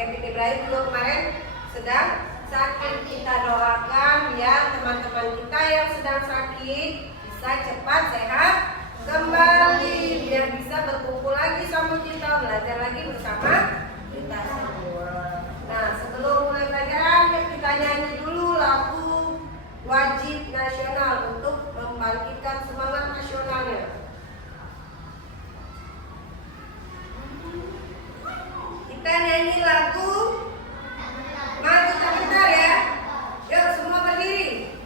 Kevin Ibrahim dulu kemarin sedang sakit. Kita doakan biar teman-teman kita yang sedang sakit bisa cepat sehat kembali, biar bisa berkumpul lagi sama kita, belajar lagi bersama kita semua. Nah, sebelum mulai pelajaran kita nyanyi dulu lagu wajib nasional untuk membangkitkan semangat nasionalnya. Kita nyanyi lagu Maju Tak Gentar ya. Yuk semua berdiri.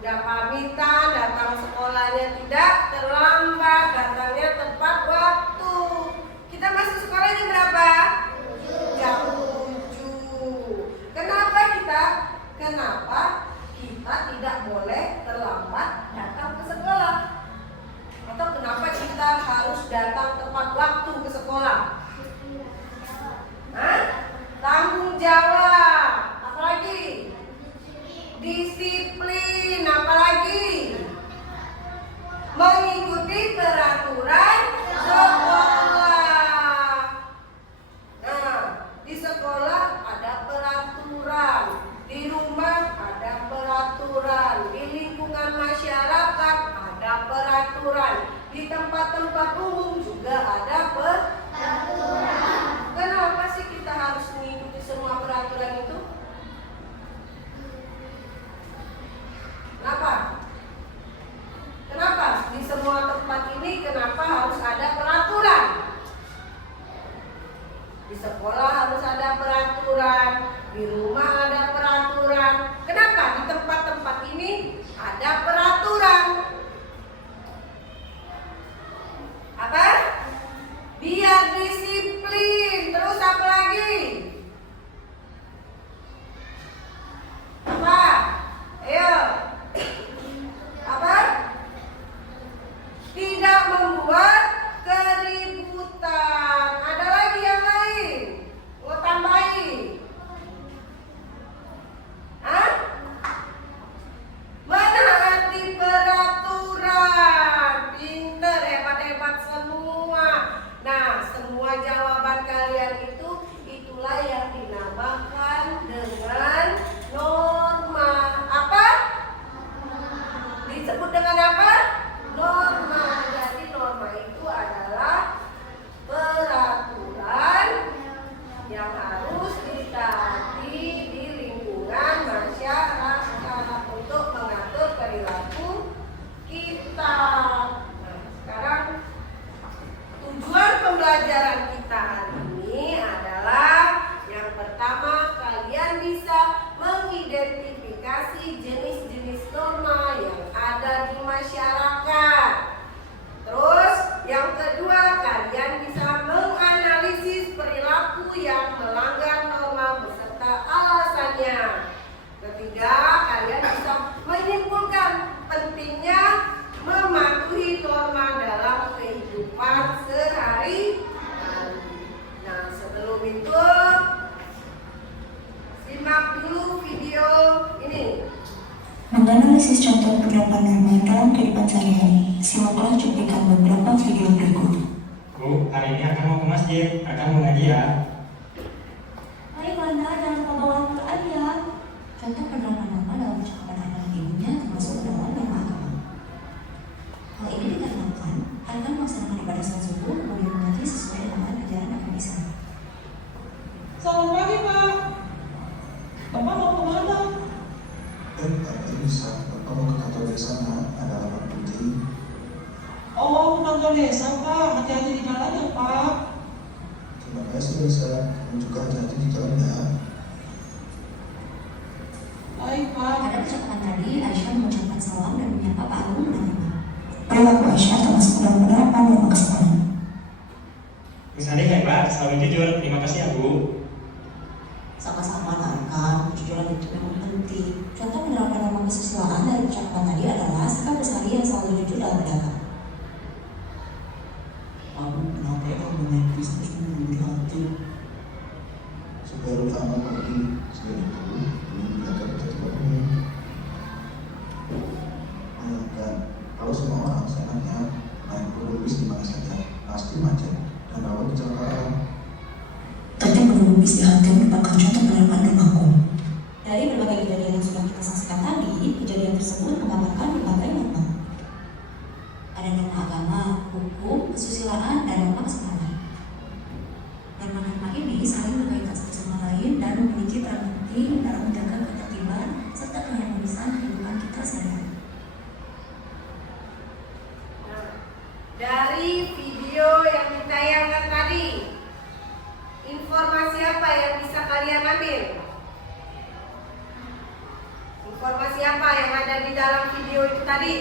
Sudah pamitan, datang sekolahnya tidak terlambat, datangnya tepat waktu. Kita masuk sekolah jam berapa? Jam 7. Kenapa kita tidak boleh terlambat datang ke sekolah? Atau kenapa kita harus datang tepat waktu ke sekolah? Tanggung jawab. Apalagi? Disiplin, apalagi mengikuti peraturan sekolah. Nah, di sekolah ada peraturan, di rumah ada peraturan, di lingkungan masyarakat ada peraturan, di tempat-tempat umum juga ada peraturan. Kenapa sih kita harus mengikuti semua peraturan itu? Kenapa di semua tempat ini kenapa harus ada peraturan? Di sekolah harus ada peraturan, di rumah ada peraturan. Kenapa di tempat-tempat ini ada peraturan? Apa? Analisis contoh penerapan norma dalam kehidupan sehari-hari. Simaklah cuplikan beberapa video berikut. Bu, hari ini akan mau ke masjid, akan mengaji ya. Baik, Wanda, jangan lupa bawa Al-Quran ya. Contoh penerapan norma dalam percakapan anak dan ibunya termasuk dalam norma agama. Hal ini dikarenakan akan melaksanakan ibadah salat subuh kemudian mengaji sesuai dengan ajaran agama Islam. Selamat pagi, Pak. Bapak mau kemana? Tadi bisa, Bapak mau ke kantor desa, ada lapor penting. Oh, ke kantor desa, Pak. Hati-hati di jalan ya, Pak. Terima kasih desa, kamu juga hati-hati di jalan ya. Baik, Pak. Pada percakapan tadi, Aisyah mengucapkan salam dan menyapa Pak Agung dengan hormat. Perilaku Aisyah termasuk dalam penerapan norma kesopanan. Miss Ade hebat, selalu jujur. Terima kasih ya, Bu. Sama-sama Narkan, kejujuran itu memang penting. Contoh penerapan norma kesusilaan dari percakapan tadi adalah sikap bersari yang selalu jujur dalam berdagang. Kamu kenapa kamu naik bis terus menunggu di halte? Supaya udah aman pergi, selain itu belum menjaga ketertibanmu. Bayangkan, kalau semua orang seenaknya naik bis di mana saja, pasti macet dan rawan kecelakaan. Tertib menunggu bis di halte merupakan contoh penerapan norma hukum. Dari berbagai kejadian yang sudah kita saksikan tadi, kejadian tersebut menggambarkan berbagai norma. Ada norma agama, hukum, kesusilaan, dan norma kesopanan. Norma-norma ini saling berkaitan satu sama lain dan memiliki peran penting dalam menjaga ketertiban serta keharmonisan kehidupan kita sehari-hari. Dari video yang ditayangkan tadi, informasi apa yang bisa kalian ambil? Informasi apa yang ada di dalam video itu tadi?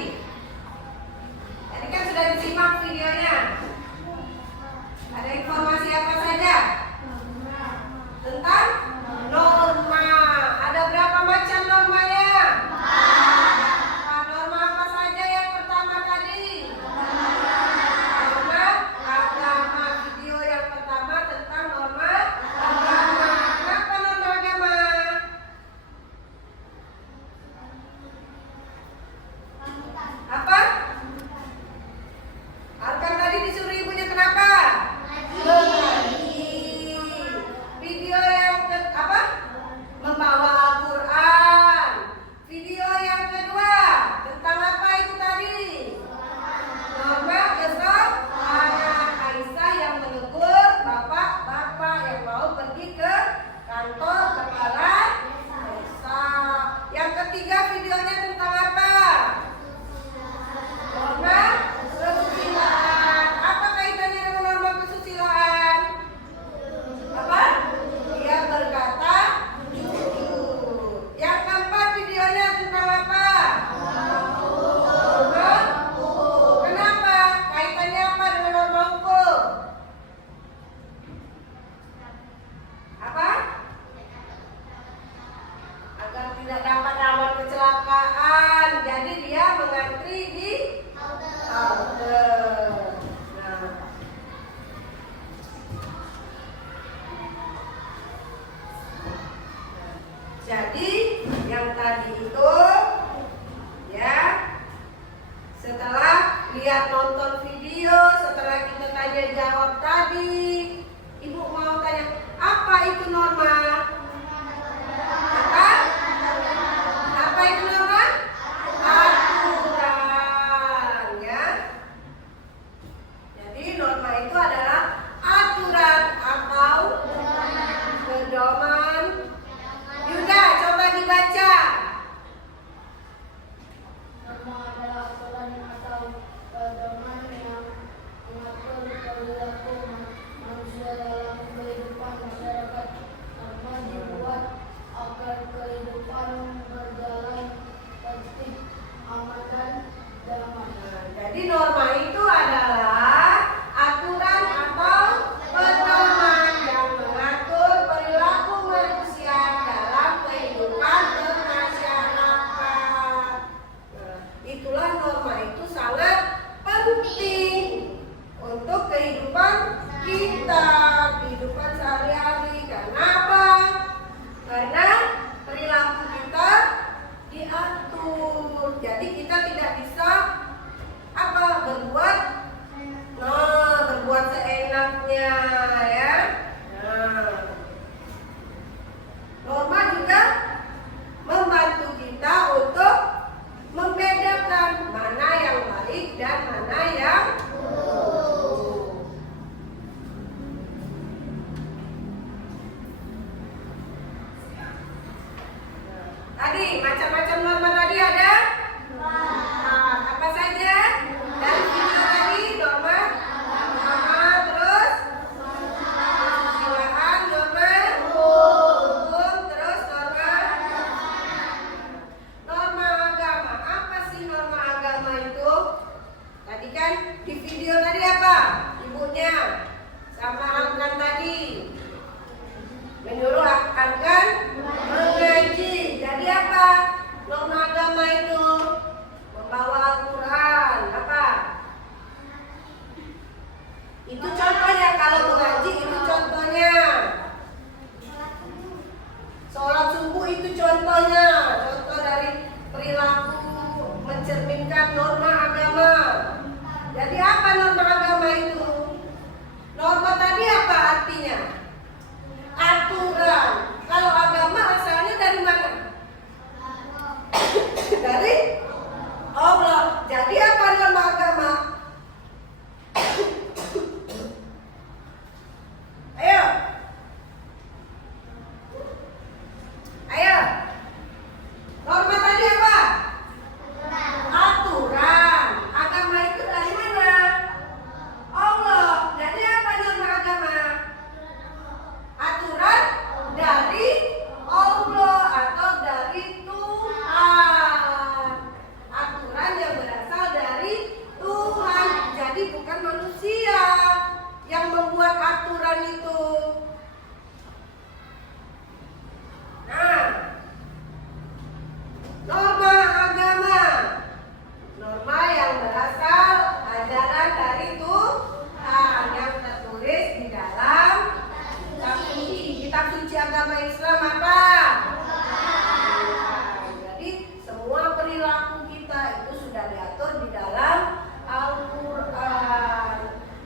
Tadi kan sudah disimak videonya. Ada informasi apa saja? Tentang norma. Ada berapa macam normanya? Norma apa saja yang pertama tadi? Norma agama. Video yang pertama tentang norma agama. Kenapa norma agama? Apa? Arkan tadi disuruh ibunya kenapa? Video yang apa? Membawa Al-Quran. Video yang kedua tentang apa itu tadi? Norma kesopanan. Aisyah yang menegur bapak-bapak yang mau pergi ke kantor kepala desa. Yang ketiga videonya tentang apa? Norma kesusilaan. Apa kaitannya dengan norma kesusilaan? Apa? Dia berkata jujur. Yang keempat videonya tentang apa? Norma hukum. Kenapa? Kaitannya apa dengan norma hukum? Apa? Agar tidak dapat rawan kecelakaan. Jadi dia mengantri di halte. Nah. Jadi yang tadi itu ya, setelah lihat nonton video, setelah kita tanya jawab tadi, ibu mau tanya apa itu norma? Apa? Apa itu norma? Aturan ya. Jadi norma itu adalah aturan atau pedoman. Yuda, coba dibaca. Norma adalah aturan atau pedoman Jadi kita tidak bisa berbuat seenaknya ya. Nah, norma juga membantu kita untuk membedakan mana yang baik dan mana yang buruk. Tadi macam-macam norma tadi ada? Nah, apa saja? Dari video tadi norma terus kesusilaan, norma hukum, terus norma agama. Apa sih norma agama itu? Tadi kan di video tadi apa? Ibunya sama Angkan tadi menyuruh Angkan mengaji. Jadi apa? Norma agama itu membawa Al-Quran. Apa? Itu contohnya, kalau mengaji itu contohnya. Sholat subuh itu contohnya. Contoh dari perilaku mencerminkan norma agama. Jadi apa norma agama itu? Norma tadi apa artinya? Aturan. Kalau agama asalnya dari mana? Dari Allah. Jadi apa norma agama? Ayo. Norma tadi apa? Aturan. Agama itu dari mana? Allah. Jadi apa norma agama? Aturan dari Allah atau dari Tuhan. Aturan yang berasal dari Tuhan. Jadi bukan manusia yang membuat aturan itu. Nah, norma agama, norma yang berasal ajaran dari Tuhan yang tertulis di dalam kitab suci. Kitab suci agama Islam apa? Jadi semua perilaku kita itu sudah diatur di dalam Al-Quran.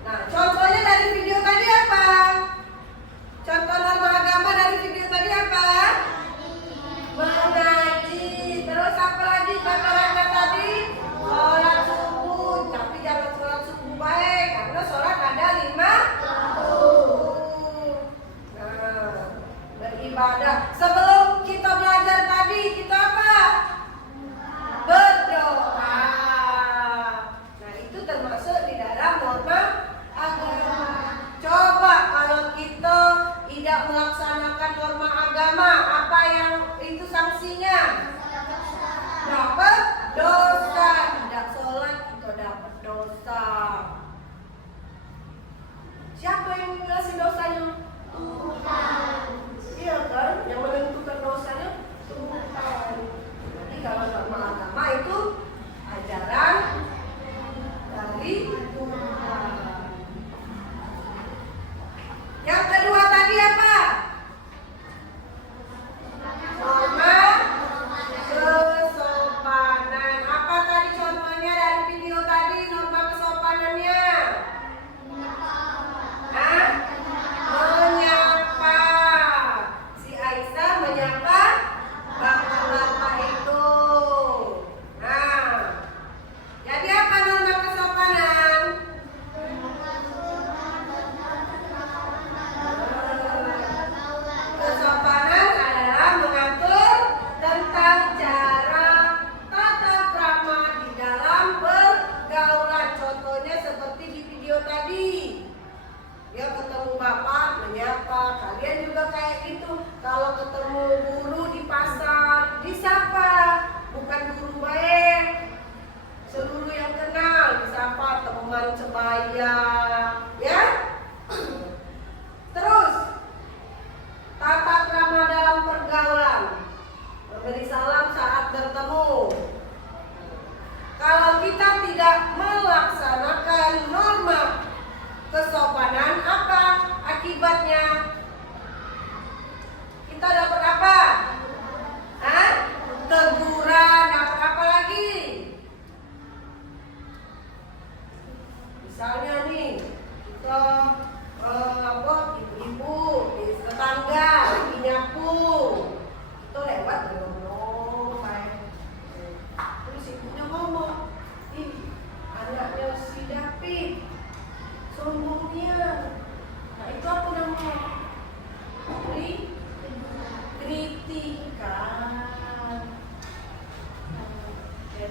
Nah, contohnya dari video tadi apa? Contoh norma agama dari video tadi apa? Mengaji. Terus apa lagi kata tadi? Sholat subuh. Tapi jangan sholat subuh baik, karena sholat ada 5 waktu. Nah, beribadah. Sebelum kita belajar tadi, kita apa? Berdoa.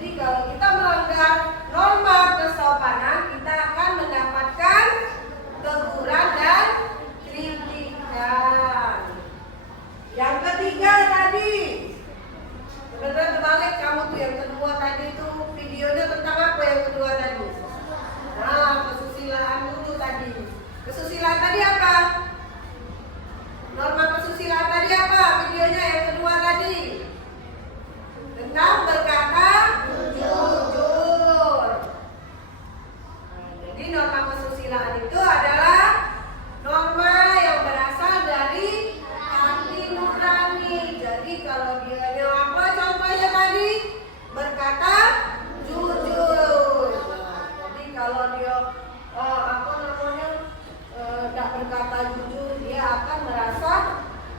Jadi kalau kita melanggar norma kesopanan, kita akan mendapatkan teguran dan kritikan. Yang ketiga tadi, sebenarnya terbalik kamu tuh yang kedua tadi itu videonya tentang apa yang kedua tadi? Nah, kesusilaan dulu tadi. Kesusilaan tadi apa? Norma kesusilaan tadi apa? Videonya yang kedua tadi tentang berkata jujur. Nah, jadi norma kesusilaan itu adalah norma yang berasal dari hati nurani. Jadi kalau dia apa contohnya tadi? Berkata jujur. Nah, jadi kalau dia tidak berkata jujur, dia akan merasa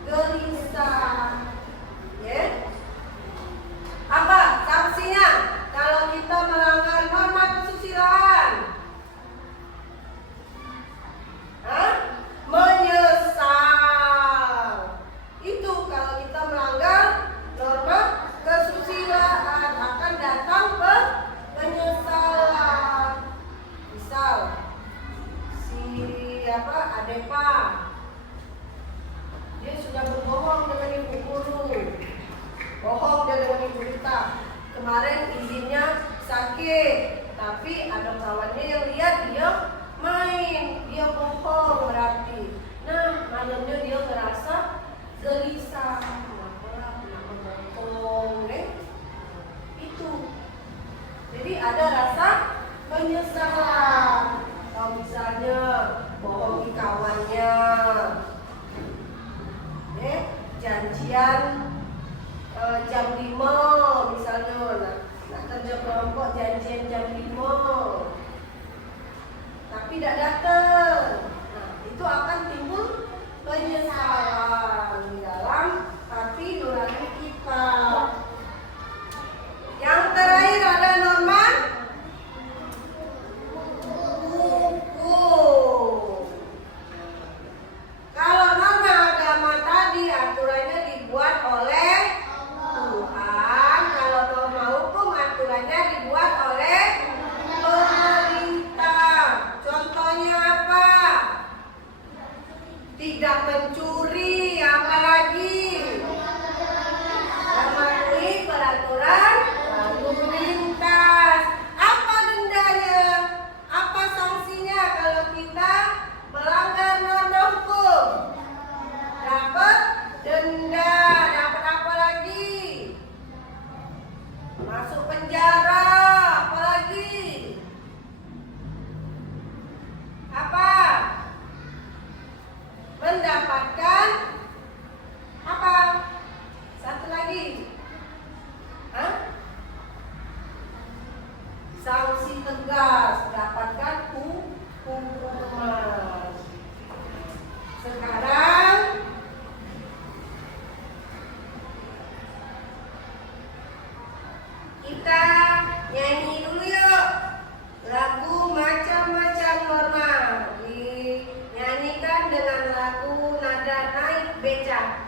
gelisah. Ya. Apa sanksinya kalau kita melanggar norma kesusilaan? Menyesal. Itu kalau kita melanggar norma kesusilaan akan datang penyesalan. Misal Adepa dia sudah berbohong dengan ibu guru, bohong dia dengan ibu kita. Kemarin izinnya sakit, tapi ada kawannya yang lihat dia main, dia bohong berarti. Nah, malamnya dia merasa gelisah. Kenapa bohong, itu. Jadi ada rasa penyesalan. Kalau misalnya bohongi kawannya, janjian jam 5 misalnya, nah kerja kelompok janjian jam 5 tapi tidak datang. Nah, itu akan timbul penyesalan di dalam hati nurani kita. Yang terakhir ada norma hukum. Kalau norma agama tadi aturannya dibuat oleh Tuhan, kalau norma hukum aturannya dibuat oleh pemerintah. Contohnya apa? Tidak mencuri, apalagi mematuhi peraturan lalu lintas. Apa dendanya? Apa sanksinya kalau kita melanggar norma hukum? Dapat denda, dapat apa lagi? Masuk penjara, apa lagi? Apa? Mendapatkan apa? Satu lagi. Sanksi tegas, dapatkan hukuman. Sekarang kita nyanyi dulu yuk lagu macam-macam norma, dinyanyikan dengan lagu nada naik becak.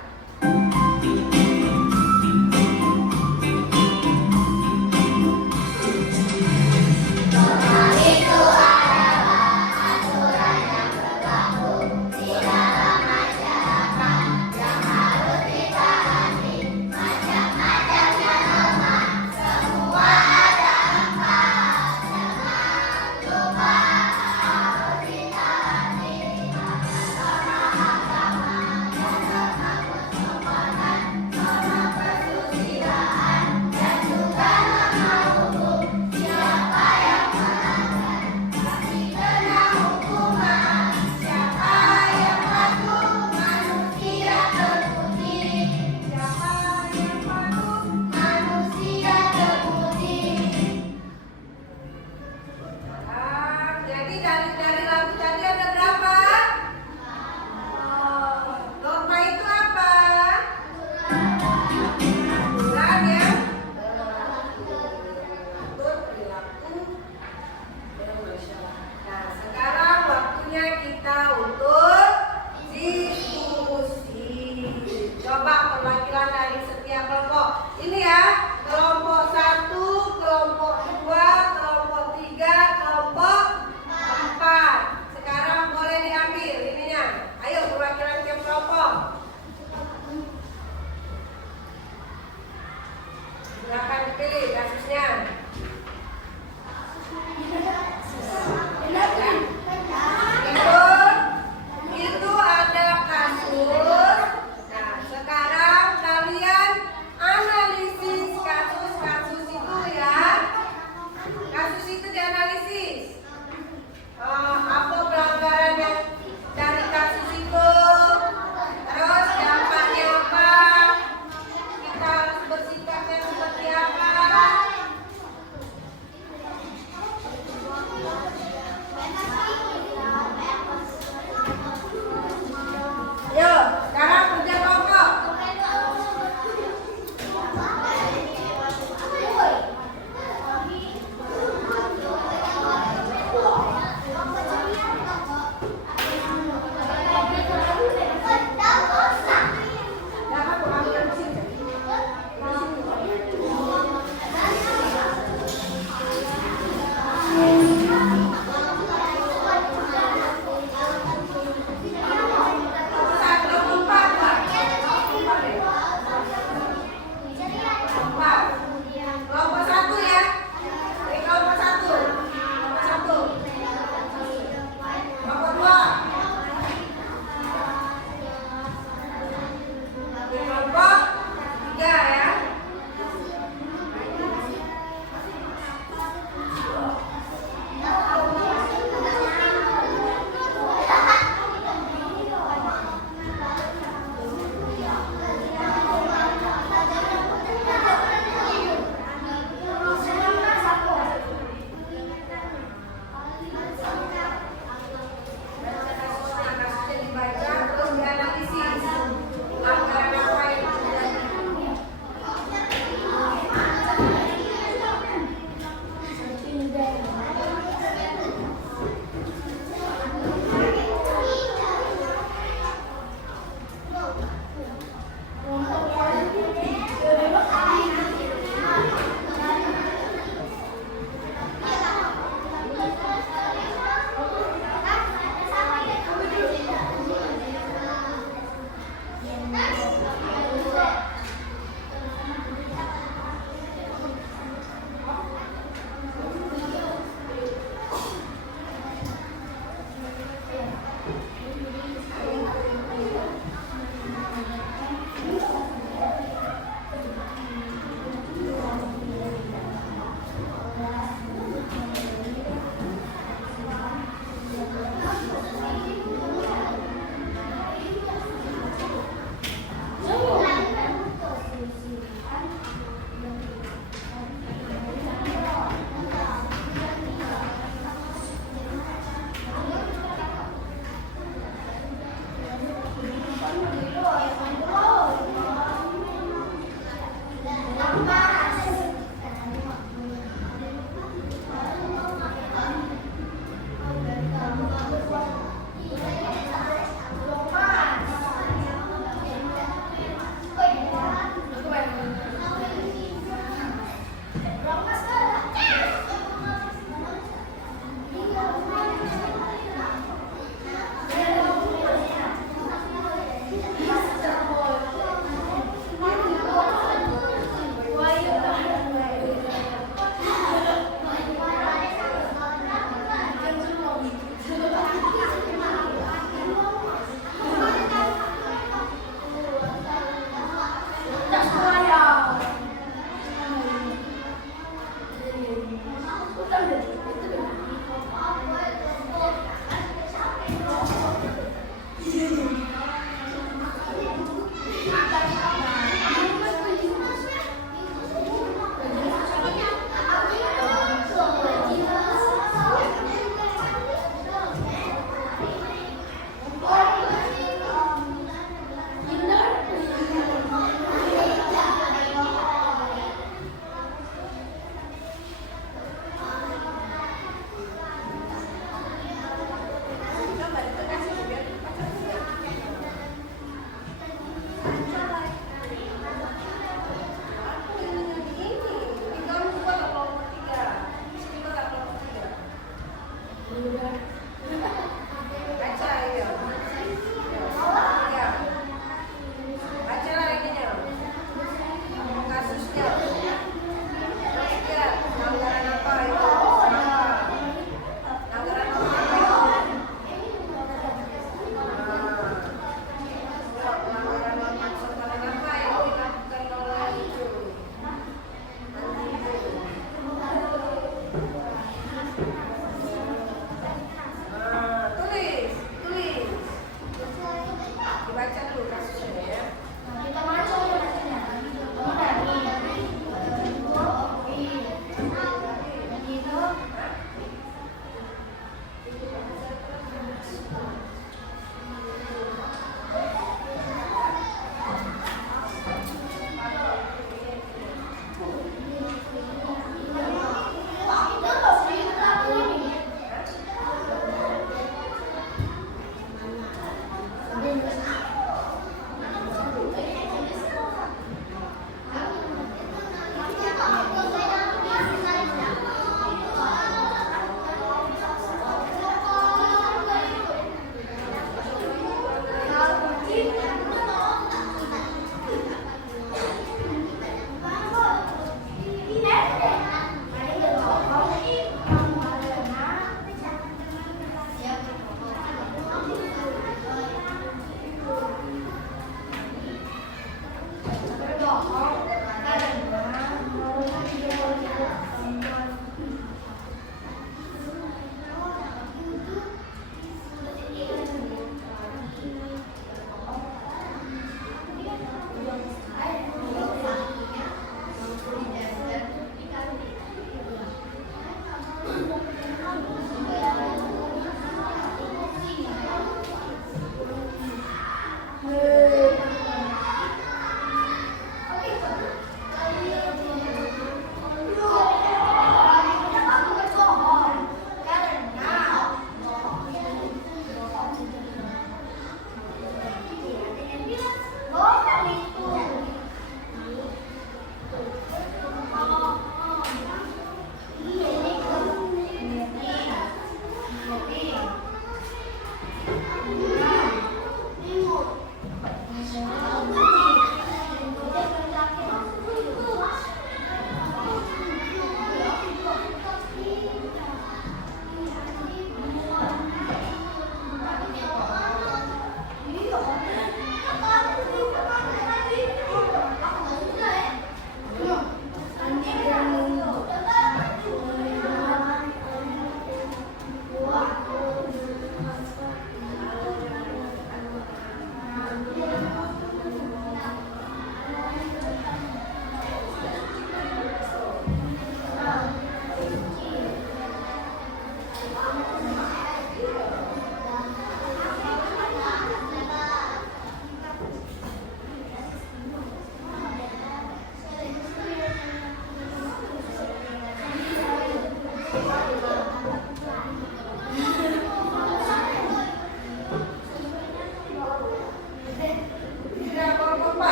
Itu adalah aturan yang berlaku di dalam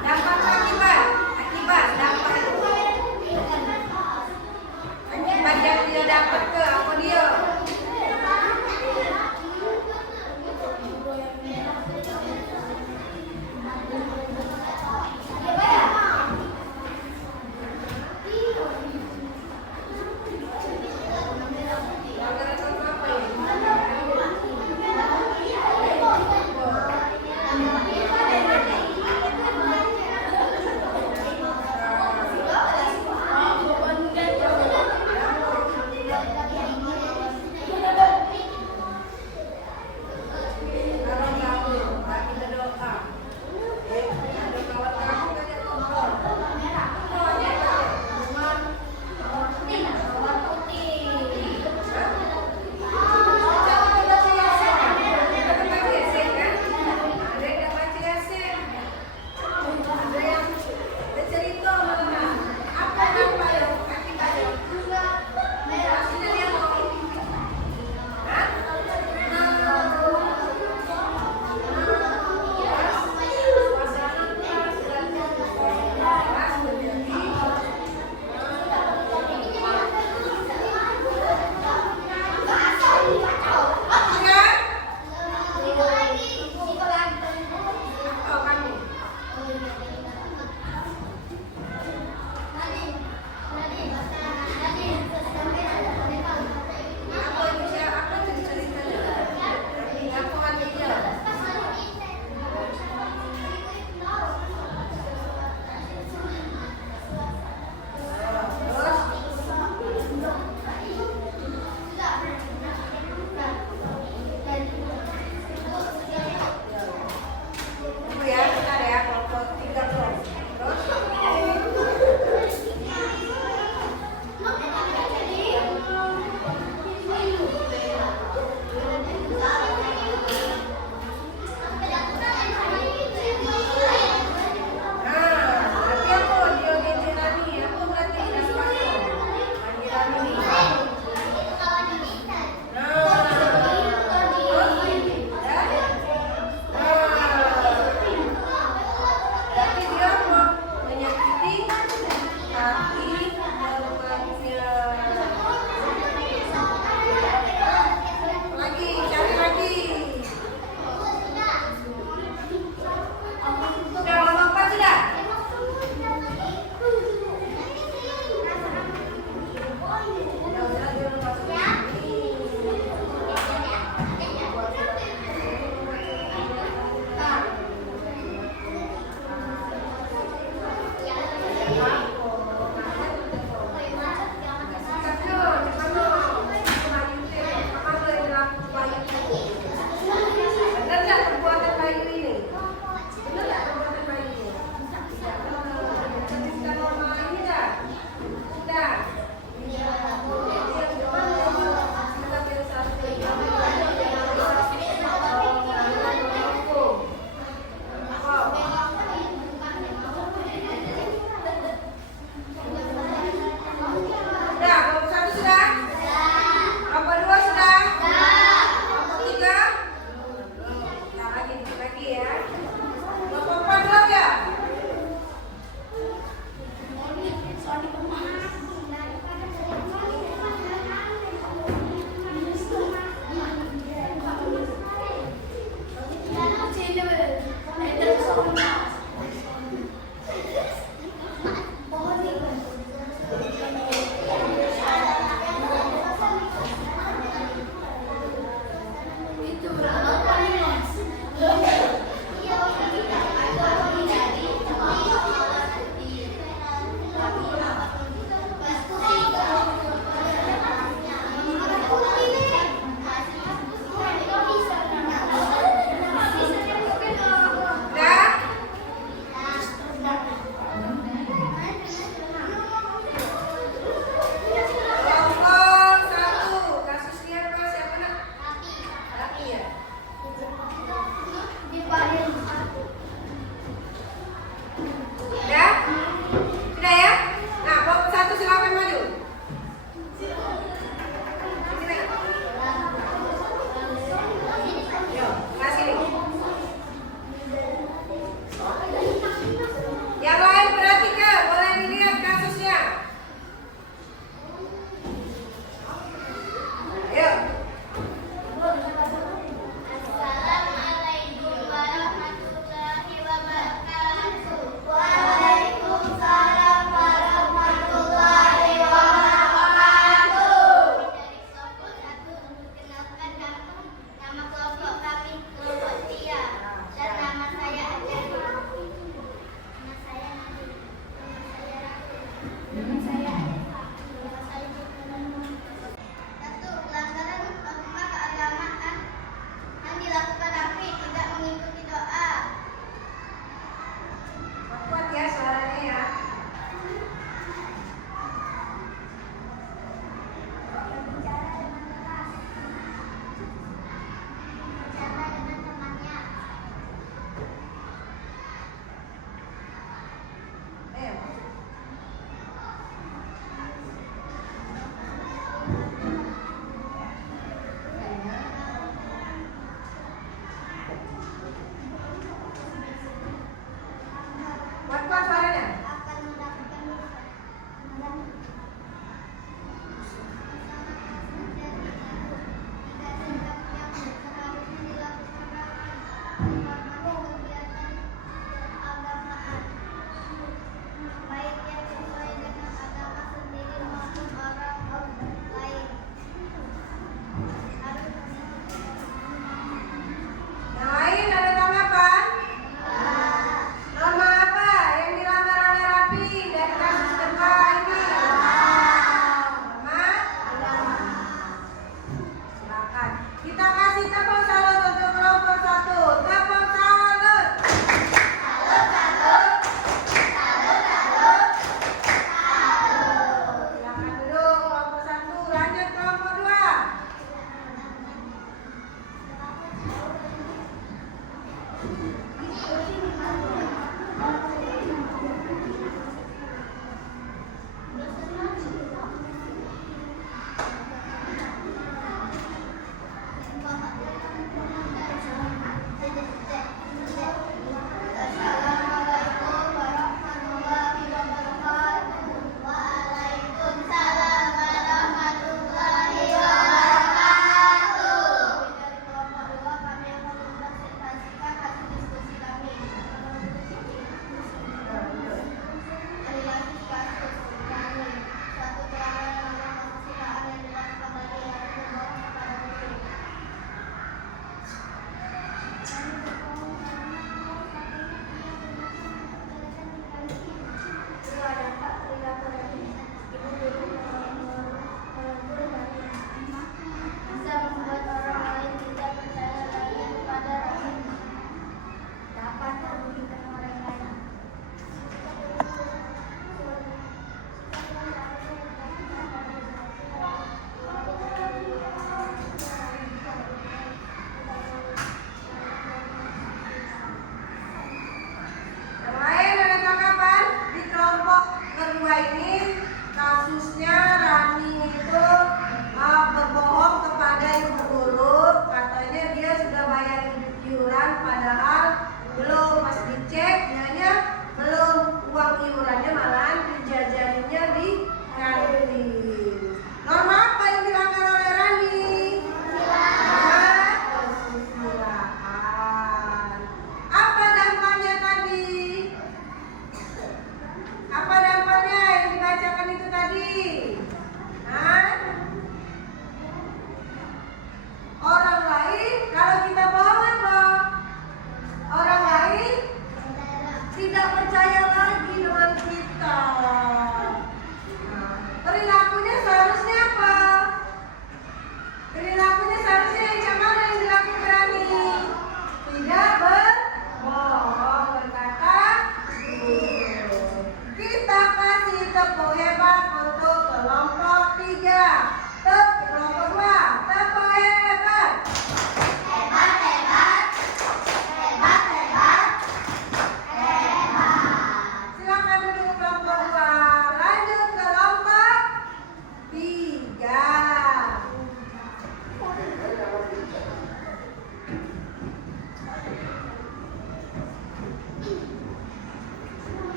Dampak akibat. Akibat, dampak itu. Akibat yang dia dapat ke apa dia?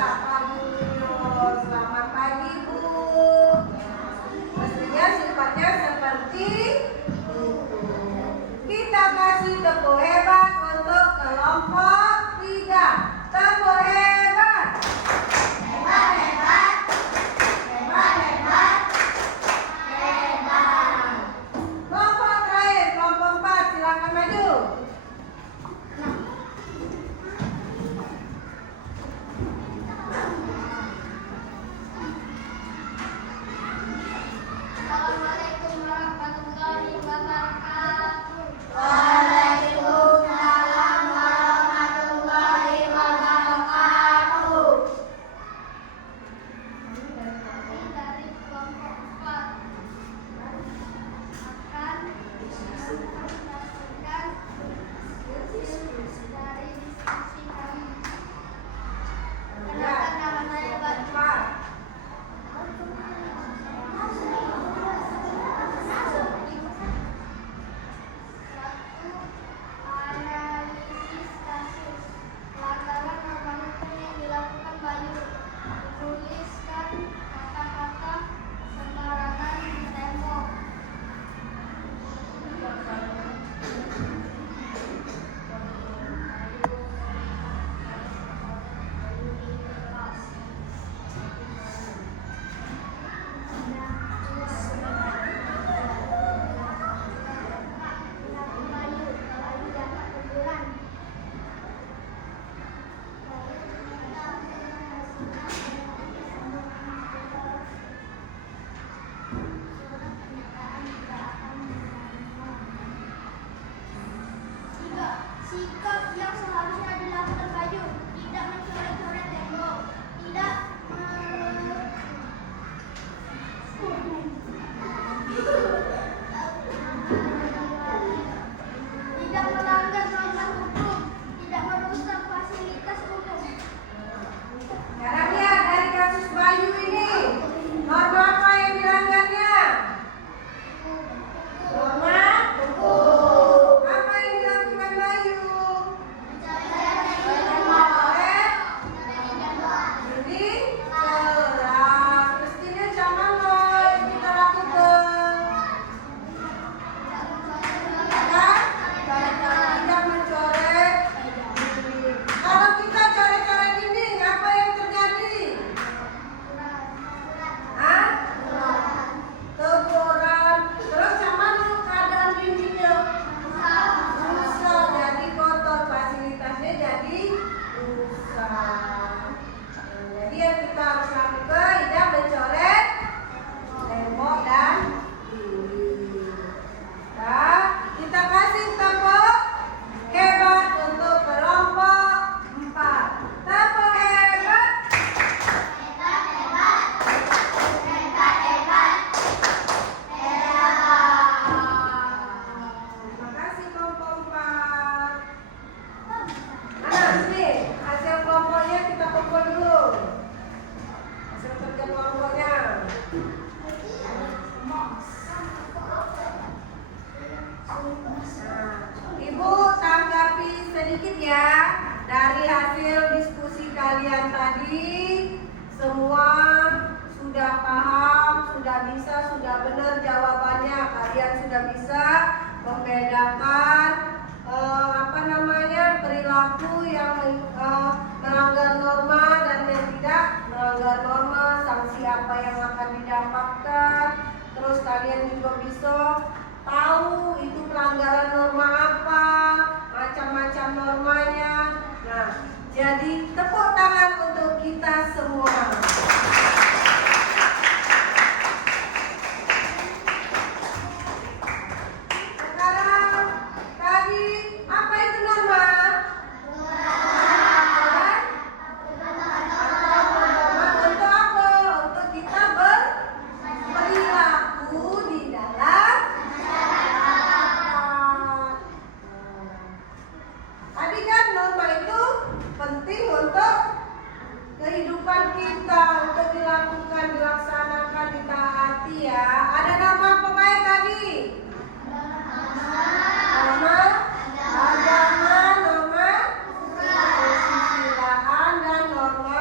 sapa dulu. Selamat pagi, Bu. Mestinya sifatnya seperti itu. Kita kasih tepuk hebat untuk kelompok 3. Tepuk hebat. Hebat, hebat. Hebat, hebat. Hebat. Kelompok terakhir, kelompok 4, silakan maju. Assalamualaikum warahmatullahi wabarakatuh. Waalaikumsalam warahmatullahi wabarakatuh. Kami dari kelompok 4 akan menyampaikan hasil dari diskusi kami. Kenalkan nama saya Bapak. Satu, analisis kasus pelanggaran norma hukum yang dilakukan Bayu. Menuliskan kata-kata sembarangan di tembok. Bayu dapat teguran. Sikap yang seharusnya dilakukan Bayu, tidak mencoret-coret tembok, tidak tidak melanggar norma hukum, tidak merusak fasilitas umum. Sekarang lihat dari kasus Bayu ini, norma apa yang dilanggarnya? Norma hukum. Apa yang dilakukan Bayu? Mencoret, jadi cerah. Mestinya jangan kita lakukan. Tidak mencoret dinding. Kalau kita coret-coret dinding, apa yang terjadi? Hah? Teguran. Terus yang mana keadaan dindingnya? Rusak, jadi kotor, fasilitasnya jadi rusak. Jadi yang kita harus lakukan tidak mencoret tembok dan dinding. Nah, kita kasih tepuk hebat untuk kelompok 4. Tepuk hebat. Terima kasih kelompok 4. Mana sini hasil kelompoknya kita kumpul dulu. Hasil kerja kelompoknya. Nah, Ibu tanggapi sedikit ya dari hasil diskusi kalian tadi. Semua sudah paham, sudah bisa, sudah benar jawabannya. Kalian sudah bisa membedakan perilaku yang melanggar norma dan yang tidak melanggar norma, sanksi apa yang akan didapatkan. Terus kalian juga bisa tahu itu pelanggaran norma apa, macam-macam normanya. Nah, jadi tepuk tangan untuk kita semua. Sekarang tadi apa itu norma? Untuk apa? Untuk kita berperilaku di dalam masyarakat. Tadi kan norma itu penting untuk kehidupan kita, untuk dilakukan, dilaksanakan, ditaati ya. Ada norma apa baik tadi? Norma agama, norma kesusilaan, dan norma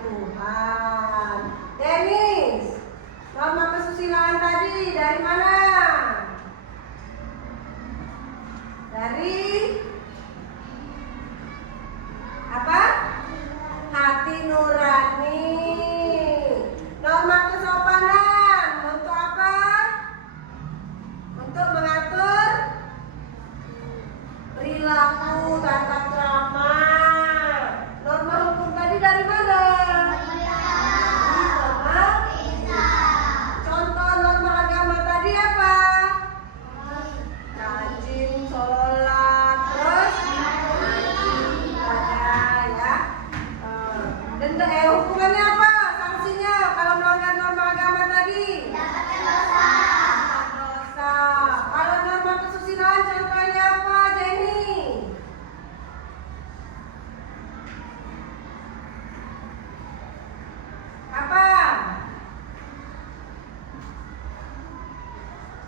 Tuhan. Dennis, norma kesusilaan tadi dari mana? Dari apa? Hati nurani. Norma kesopanan untuk apa? Untuk mengatur perilaku tata krama. Norma hukum tadi dari mana? Norma. Contoh norma agama tadi apa? Rajin sholat, terus ibadah ya. Denda hukumannya apa? Sanksinya kalau melanggar norma agama tadi? Dosa. Kalau norma kesusilaan contohnya apa, Jenny? Apa?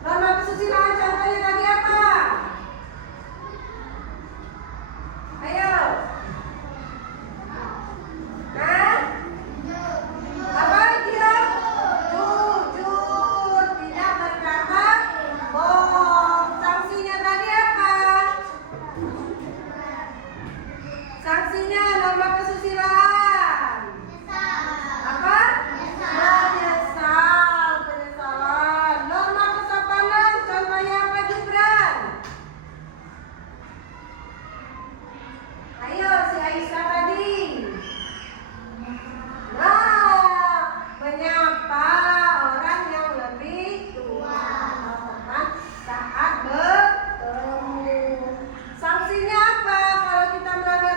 Norma kesusilaan contohnya tadi apa? Ayo. Nah? Apa dia? Jujur, tidak berkata bohong. Sanksinya tadi apa? Sanksinya norma kesusilaan. Apa? Menyesal, penyesalan. Norma kesopanan contohnya apa, Gibran? Ayo si Aisyah tadi. Nah, menyapa orang yang lebih tua saat bertemu. Sanksinya apa kalau kita melanggar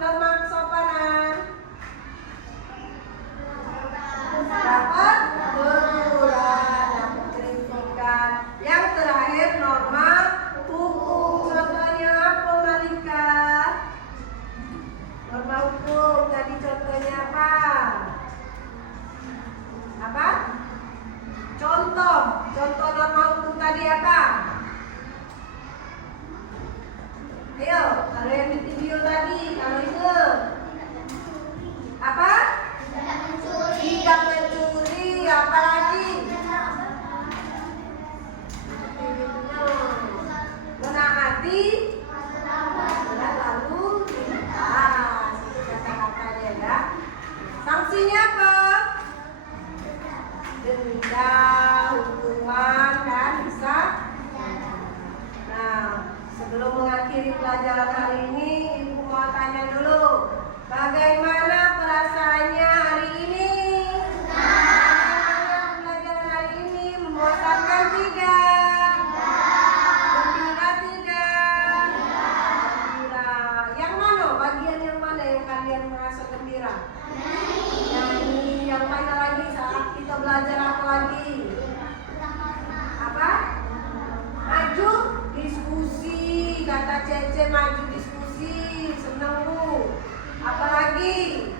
norma kesopanan? Dapat teguran, dapat kritikan. Yang terakhir norma hukum. Contohnya apa, Malika? Norma hukum tadi contohnya apa? Apa? Contoh norma hukum tadi apa? Ayo, kalau yang di video tadi, kalau itu apa? Tidak mencuri, apalagi? Menaati aturan lalu lintas. Itu kata-katanya ya. Sanksinya apa? Denda, hukuman, dan bisa. Nah, sebelum mengakhiri pelajaran hari ini, Ibu mau tanya dulu, bagaimana perasaannya hari ini? Bagaimana pelajaran hari ini? Memuaskan tidak? Gembira tidak? Gembira. Yang mana? Bagian yang mana yang kalian merasa gembira? Nyanyi. Yang mana lagi saat kita belajar apa lagi? Apa? Maju diskusi. Kata Cece maju diskusi. Senang Bu. Apalagi?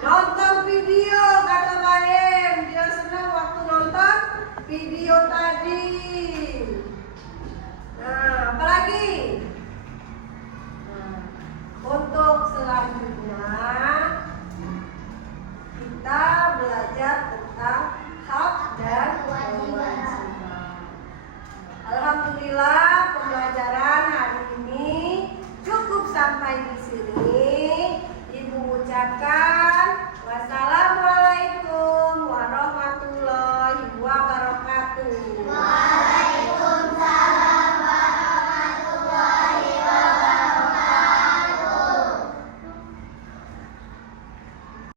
Nonton video, kata Bahem. Dia senang waktu nonton video tadi. Nah, apalagi? Nah, untuk selanjutnya kita belajar tentang